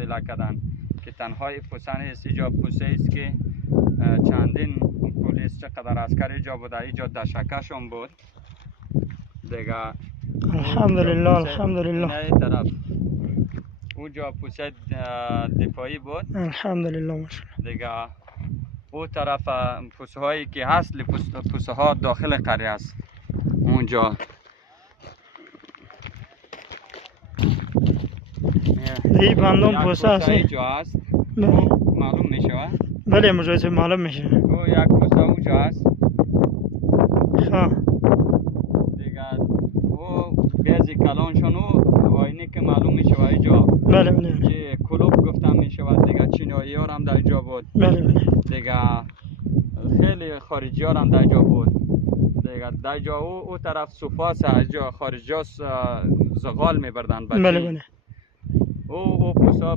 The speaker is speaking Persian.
مبادله کردن که تنهای پوسن است اینجا پوسه است که چندین پلیس چقدر عسکر اینجا بود اینجا دشکشون بود دیگه. الحمدلله الحمدلله. این طرف اونجا پوسه دفاعی بود الحمدلله ماشاءالله. دیگه او طرف پوسه هایی که هست پوسه ها داخل قریه است اونجا. این بندون پوسه هست اینجا هست معلوم میشه. بله مجاز معلوم میشه. او یک پوسه اونجا هست دیگه. او بعضی کلانشون آینه که معلوم میشه اینجا. بله بله. که کلوب گفتم میشه دیگه. چینایی ها هم در اینجا بود. بله بله. دیگه خیلی خارجی ها هم در اینجا بود دیگه. در اینجا او طرف صفاس اینجا خارجی ها زغال میبردن. بله بله. او پوسا